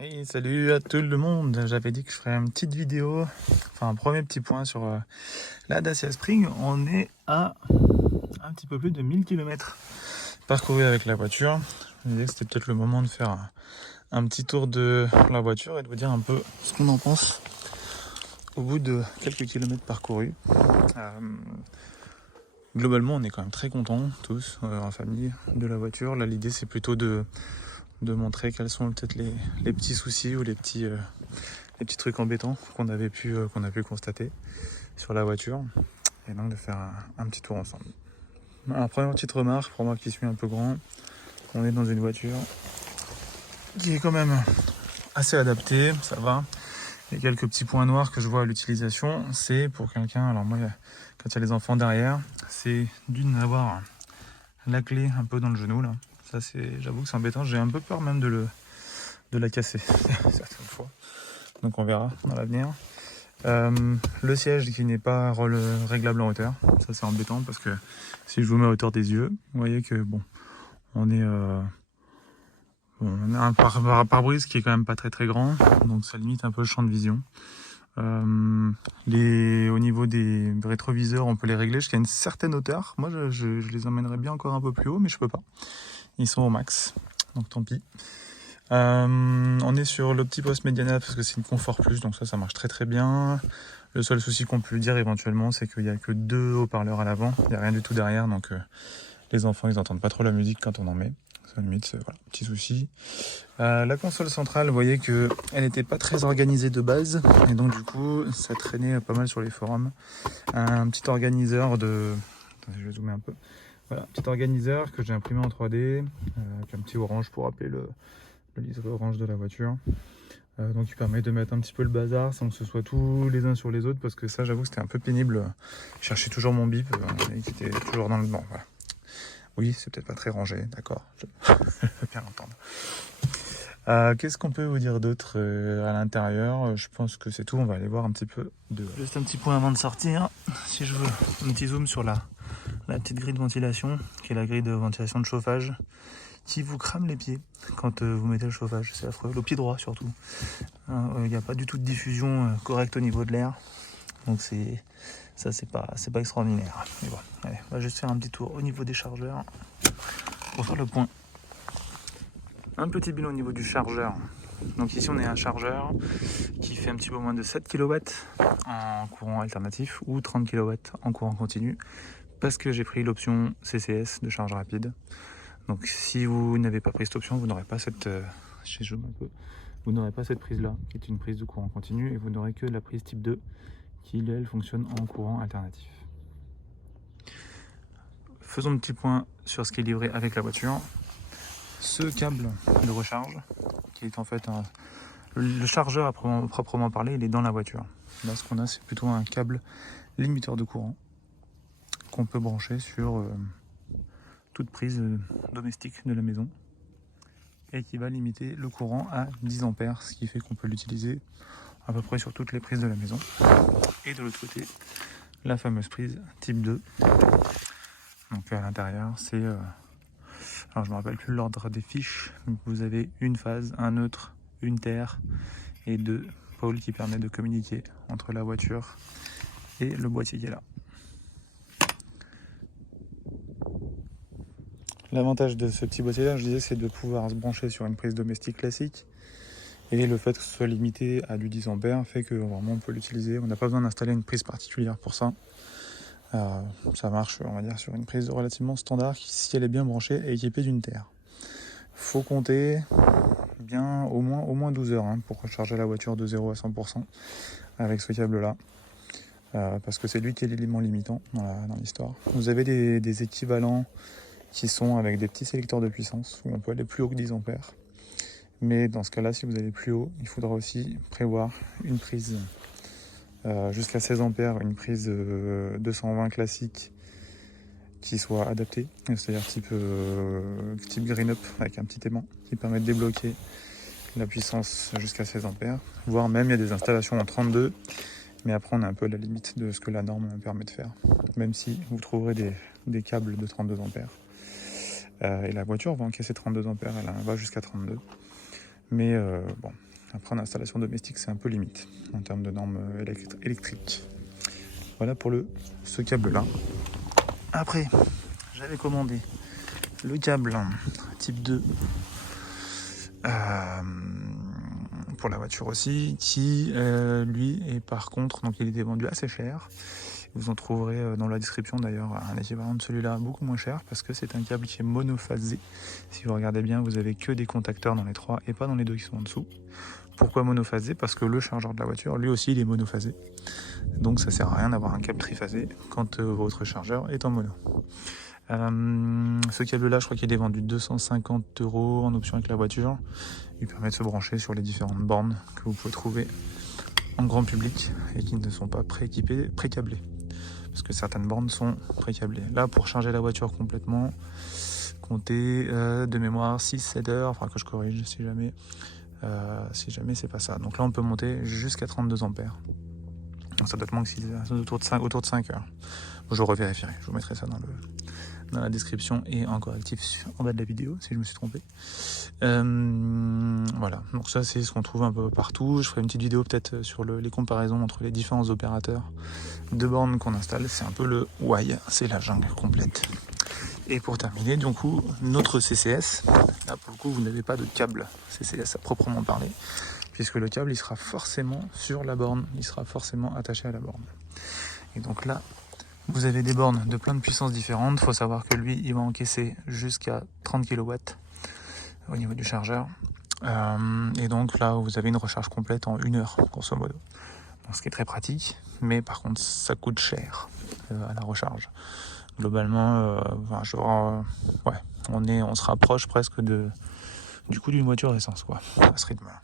Hey, salut à tout le monde. J'avais dit que je ferais une petite vidéo, enfin un premier petit point sur la Dacia Spring. On est à un petit peu plus de 1000 km parcourus avec la voiture. Je me disais que c'était peut-être le moment de faire un petit tour de la voiture et de vous dire un peu ce qu'on en pense au bout de quelques kilomètres parcourus. Globalement, on est quand même très contents tous en famille de la voiture. Là, l'idée c'est plutôt de montrer quels sont peut-être les petits soucis ou les petits trucs embêtants qu'on a pu constater sur la voiture, et donc de faire un petit tour ensemble. Alors, première petite remarque, pour moi qui suis un peu grand, on est dans une voiture qui est quand même assez adaptée, ça va. Il y a quelques petits points noirs que je vois à l'utilisation, c'est pour quelqu'un, alors moi quand il y a les enfants derrière, c'est d'une d'avoir la clé un peu dans le genou là. Ça j'avoue que c'est embêtant, j'ai un peu peur même de la casser certaines fois. Donc on verra dans l'avenir. Le siège qui n'est pas réglable en hauteur, ça c'est embêtant parce que si je vous mets à hauteur des yeux, vous voyez que bon, on a un pare-brise qui est quand même pas très grand, donc ça limite un peu le champ de vision. Au niveau des rétroviseurs, on peut les régler jusqu'à une certaine hauteur. Moi je les emmènerais bien encore un peu plus haut, mais je peux pas. Ils sont au max, donc tant pis. On est sur l'Optipost Mediana parce que c'est une Confort Plus, donc ça marche très bien. Le seul souci qu'on peut dire éventuellement, c'est qu'il n'y a que 2 haut-parleurs à l'avant, il n'y a rien du tout derrière, donc les enfants ils n'entendent pas trop la musique quand on en met. Ça limite, voilà, petit souci. La console centrale, vous voyez qu'elle n'était pas très organisée de base, et donc du coup ça traînait pas mal sur les forums. Un petit organiseur de... Attendez, je vais zoomer un peu. Voilà, petit organiseur que j'ai imprimé en 3D, avec un petit orange pour rappeler le liseré orange de la voiture. Donc il permet de mettre un petit peu le bazar sans que ce soit tous les uns sur les autres, parce que ça j'avoue que c'était un peu pénible. Je cherchais toujours mon bip et qui était toujours dans le banc. Voilà. Oui, c'est peut-être pas très rangé, d'accord, je peux bien l'entendre. Qu'est-ce qu'on peut vous dire d'autre à l'intérieur? Je pense que c'est tout, on va aller voir un petit peu dehors. Juste un petit point avant de sortir, si je veux un petit zoom sur la petite grille de ventilation, qui est la grille de ventilation de chauffage, qui vous crame les pieds quand vous mettez le chauffage, c'est affreux, le pied droit surtout. Il n'y a pas du tout de diffusion correcte au niveau de l'air, donc c'est pas extraordinaire. Mais bon, allez, on va juste faire un petit tour au niveau des chargeurs pour faire le point. Un petit bilan au niveau du chargeur. Donc ici on est à un chargeur qui fait un petit peu moins de 7 kW en courant alternatif ou 30 kW en courant continu, parce que j'ai pris l'option CCS de charge rapide. Donc si vous n'avez pas pris cette option, vous n'aurez pas cette vous n'aurez pas cette prise là qui est une prise de courant continu, et vous n'aurez que la prise type 2 qui elle fonctionne en courant alternatif. Faisons un petit point sur ce qui est livré avec la voiture. Ce câble de recharge qui est en fait le chargeur à proprement parler, il est dans la voiture. Là ce qu'on a, c'est plutôt un câble limiteur de courant qu'on peut brancher sur toute prise domestique de la maison, et qui va limiter le courant à 10 ampères, ce qui fait qu'on peut l'utiliser à peu près sur toutes les prises de la maison. Et de l'autre côté, la fameuse prise type 2. Donc à l'intérieur, c'est... alors je ne me rappelle plus l'ordre des fiches. Donc vous avez une phase, un neutre, une terre et 2 pôles qui permettent de communiquer entre la voiture et le boîtier qui est là. L'avantage de ce petit boîtier là, je disais, c'est de pouvoir se brancher sur une prise domestique classique, et le fait que ce soit limité à du 10 ampères fait que vraiment on peut l'utiliser. On n'a pas besoin d'installer une prise particulière pour ça. Ça marche, on va dire, sur une prise relativement standard qui, si elle est bien branchée, est équipée d'une terre. Faut compter bien au moins 12 heures pour recharger la voiture de 0 à 100% avec ce câble là. Parce que c'est lui qui est l'élément limitant dans l'histoire. Vous avez des équivalents qui sont avec des petits sélecteurs de puissance où on peut aller plus haut que 10 ampères. Mais dans ce cas-là, si vous allez plus haut, il faudra aussi prévoir une prise jusqu'à 16 ampères, une prise 220 classique qui soit adaptée, c'est-à-dire type Green Up avec un petit aimant qui permet de débloquer la puissance jusqu'à 16 ampères. Voire même il y a des installations en 32, mais après on est un peu à la limite de ce que la norme permet de faire, même si vous trouverez des câbles de 32 ampères. Et la voiture va encaisser 32 ampères, elle va jusqu'à 32. Mais bon, Après, en installation domestique, c'est un peu limite en termes de normes électriques. Voilà pour ce câble-là. Après, j'avais commandé le câble type 2 pour la voiture aussi, qui lui est par contre, donc il était vendu assez cher. Vous en trouverez dans la description d'ailleurs un équivalent de celui-là beaucoup moins cher parce que c'est un câble qui est monophasé. Si vous regardez bien, vous avez que des contacteurs dans les 3 et pas dans les 2 qui sont en dessous. Pourquoi monophasé? Parce que le chargeur de la voiture, lui aussi, il est monophasé. Donc ça sert à rien d'avoir un câble triphasé quand votre chargeur est en mono. Ce câble-là, je crois qu'il est vendu 250 € en option avec la voiture. Il permet de se brancher sur les différentes bornes que vous pouvez trouver en grand public et qui ne sont pas pré-câblées. Parce que certaines bornes sont pré-câblées. Là, pour charger la voiture complètement, comptez de mémoire 6-7 heures, enfin que je corrige si jamais c'est pas ça. Donc là, on peut monter jusqu'à 32 ampères. Ça doit être moins que autour de 5 heures. Bon, je revérifierai, je vous mettrai ça dans la description et en correctif en bas de la vidéo si je me suis trompé. Voilà, donc ça c'est ce qu'on trouve un peu partout. Je ferai une petite vidéo peut-être sur les comparaisons entre les différents opérateurs de bornes qu'on installe. C'est un peu le why, c'est la jungle complète. Et pour terminer, du coup, notre CCS, là pour le coup vous n'avez pas de câble CCS à proprement parler, puisque le câble il sera forcément sur la borne, il sera forcément attaché à la borne. Et donc là, vous avez des bornes de plein de puissances différentes. Il faut savoir que lui, il va encaisser jusqu'à 30 kW au niveau du chargeur. Et donc là, vous avez une recharge complète en 1 heure, grosso modo. Donc, ce qui est très pratique, mais par contre, ça coûte cher à la recharge. Globalement, on se rapproche presque du coût d'une voiture d'essence, quoi, à ce rythme-là.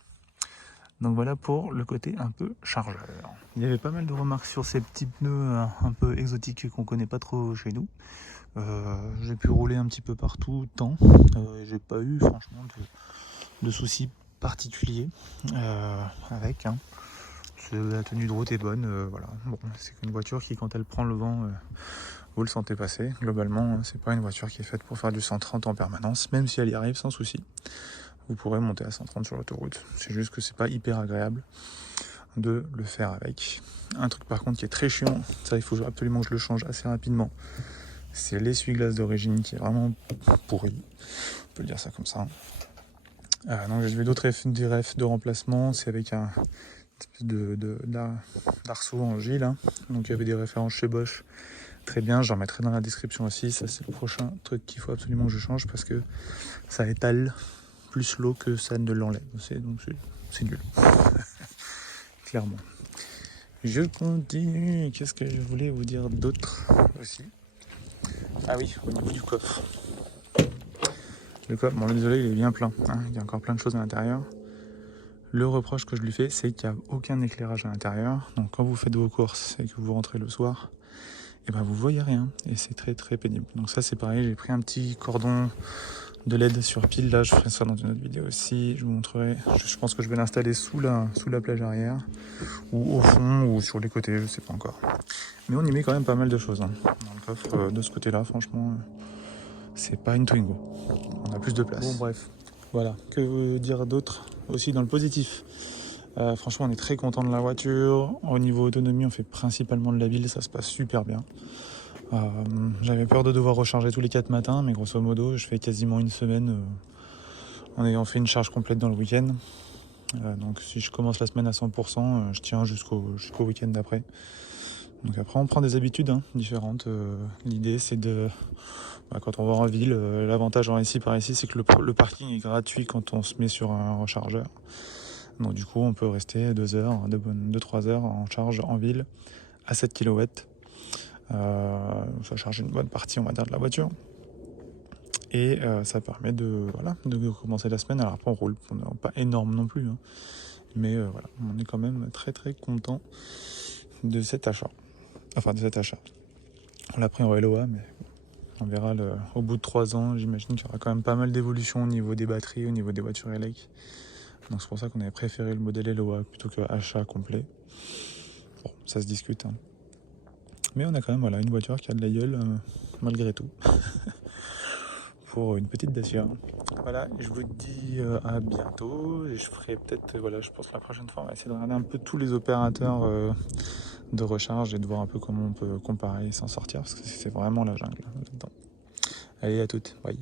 Donc voilà pour le côté un peu chargeur. Il y avait pas mal de remarques sur ces petits pneus un peu exotiques qu'on connaît pas trop chez nous. J'ai pu rouler un petit peu partout, tant. J'ai pas eu franchement de soucis particuliers avec. La tenue de route est bonne. Voilà. Bon, c'est une voiture qui, quand elle prend le vent, vous le sentez passer. Globalement, c'est pas une voiture qui est faite pour faire du 130 en permanence, même si elle y arrive sans souci. Vous pourrez monter à 130 sur l'autoroute. C'est juste que c'est pas hyper agréable de le faire avec. Un truc par contre qui est très chiant, ça il faut absolument que je le change assez rapidement, c'est l'essuie-glace d'origine qui est vraiment pourri. On peut le dire ça comme ça. Donc j'ai d'autres des refs de remplacement, c'est avec un espèce d'arceau en J là. Donc il y avait des références chez Bosch. Très bien, j'en mettrai dans la description aussi. Ça c'est le prochain truc qu'il faut absolument que je change parce que ça étale plus l'eau que ça ne l'enlève. C'est nul. Clairement. Je continue. Qu'est-ce que je voulais vous dire d'autre aussi? Ah oui, au niveau du coffre. Le coffre, bon, désolé, il est bien plein. Il y a encore plein de choses à l'intérieur. Le reproche que je lui fais, c'est qu'il n'y a aucun éclairage à l'intérieur. Donc quand vous faites vos courses et que vous rentrez le soir, et ben vous voyez rien. Et c'est très très pénible. Donc ça c'est pareil, j'ai pris un petit cordon de LED sur pile. Là, je ferai ça dans une autre vidéo aussi. Je vous montrerai. Je pense que je vais l'installer sous la plage arrière, ou au fond, ou sur les côtés, je sais pas encore. Mais on y met quand même pas mal de choses dans le coffre. De ce côté-là, franchement, c'est pas une Twingo. On a plus de place. Bon, bref. Voilà. Que dire d'autre aussi dans le positif? Franchement, on est très content de la voiture. Au niveau autonomie, on fait principalement de la ville. Ça se passe super bien. J'avais peur de devoir recharger tous les 4 matins, mais grosso modo, je fais quasiment une semaine en ayant fait une charge complète dans le week-end. Donc si je commence la semaine à 100%, je tiens jusqu'au week-end d'après. Donc après, on prend des habitudes différentes. L'idée, c'est quand on va en ville, l'avantage par ici, c'est que le parking est gratuit quand on se met sur un rechargeur. Donc du coup, on peut rester 2-3 heures en charge en ville à 7 kW. Ça charge une bonne partie, on va dire, de la voiture. Et ça permet de commencer la semaine. Alors après, on roule pas énorme non plus. Mais voilà, on est quand même très très content de cet achat. On l'a pris en LOA, mais on verra au bout de 3 ans. J'imagine qu'il y aura quand même pas mal d'évolutions au niveau des batteries, au niveau des voitures électriques. Donc c'est pour ça qu'on avait préféré le modèle LOA plutôt que achat complet. Bon, ça se discute. Mais on a quand même une voiture qui a de la gueule malgré tout. pour une petite Dacia. Voilà, je vous dis à bientôt. Et je ferai peut-être, voilà, je pense que la prochaine fois, on va essayer de regarder un peu tous les opérateurs de recharge et de voir un peu comment on peut comparer et s'en sortir, parce que c'est vraiment la jungle là-dedans. Allez, à toutes, bye.